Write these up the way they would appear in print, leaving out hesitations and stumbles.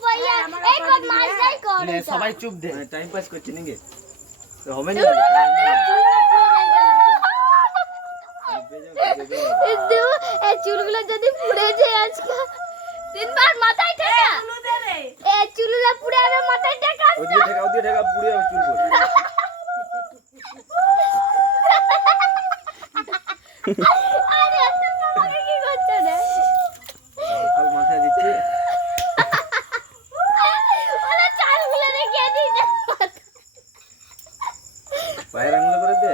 भैया एक बदमाश नहीं कौन है সবাই চুপ দে টাইম পাস করছি নাকি হবে না এই চুলগুলো যদি পুড়ে যায় আজকে তিনবার মাথায় ঠেকা এই চুলগুলো পুড়ে যাবে মাথায় ঠেকা ওদিকে ঠেকা পুড়ে যাবে চুল করে আরে এত আমাকে কি করছ রে হাল মাথায় দিচ্ছি ওলা চালগুলো রেখে দিছে পায়ের আঙুলে করে দে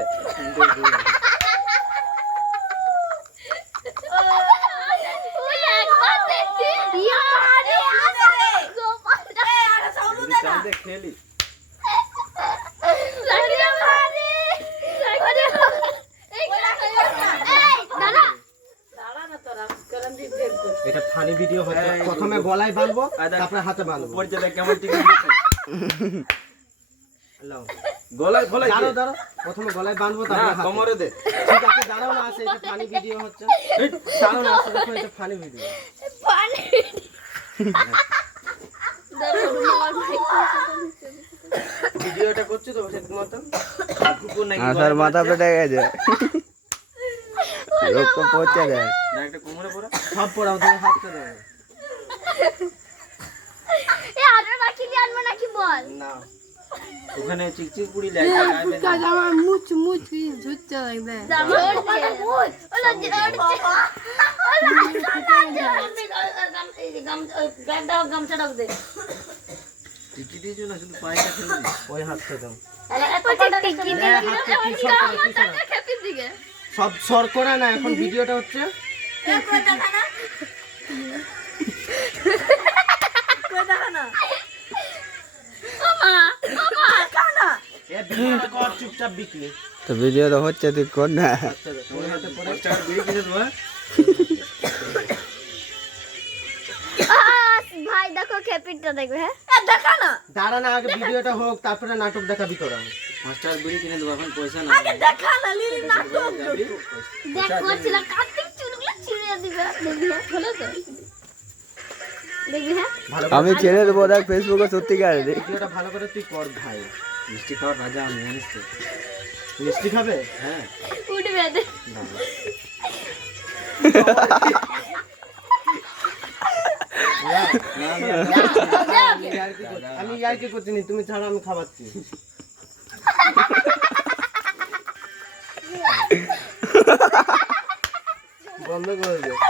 ওলা একবার দেখি ইয়ারে আরে গোপালটা আরে সাউন্ড দে না দে খেলি লাগিয়ে মারে আরে এই দাদা এটা ফানি ভিডিও হচ্ছে প্রথমে গলায় বাঁধবো তারপরে হাতে বাঁধবো পরিচয়টা কেমন ঠিক লাও গলায় গলায় দাঁড়াও দাঁড়াও প্রথমে গলায় বাঁধবো না তারপরে হাতে কোমরে দে ঠিক আছে দাঁড়াও না আছে এটা ফানি ভিডিও হচ্ছে দাঁড়াও না আছে দেখো এটা ফানি ভিডিও পানি দেখো তোমার ভাই ভিডিওটা করছো তো ঠিক মতন কুকুর নাকি আসার মাথা পেটে গেছে লোক তো পৌঁছে দেয় না একটা কোমরে পড়া সব পড়াও তুমি হাতটা দাও এ আরে বাকি জানবো নাকি বল না ওখানে চিকচিক পুড়ি লাগে গায়ে বেঁধে আমার মুচ মুচ কি ঝুচ্চা লাগবে জড়ছে ওলা জড়ছে টিকি দিয়েছো না শুধু পায়েটা খেলে ওই হাতটা দাও দিকে সব সর করে না এখন ভিডিওটা হচ্ছে এ ভিডিওটা কর চুপচাপ বিকলি তো ভিডিও তো হচ্ছে তুই কর না ওই হাতে পড়ে চার বিড়ি কিনে দেবো ভাই দেখো খেপিটা দেখবে হ্যাঁ দেখা না দাঁড়া না আগে ভিডিওটা হোক তারপরে নাটক দেখাবি তোরা মাস্টার বিড়ি কিনে দেবো এখন পয়সা না দেখা না লিলি নাটক দেখ করছিলাম কার্তিক চুলগুলো ছিঁড়ে দিবে দেখবি হলো তো দেখবি হ্যাঁ ভালো আমি ছেড়ে দেবো দেখ ফেসবুকে সত্যিকার রে ভিডিওটা ভালো করে তুই কর ভাই মিষ্টি খাওয়ার রাজা আমি জানিস তো মিষ্টি খাবে হ্যাঁ উঠবে দে আমি আর কি করছি তুমি ছাড়া আমি খাওয়াচ্ছি বন্ধ করে দে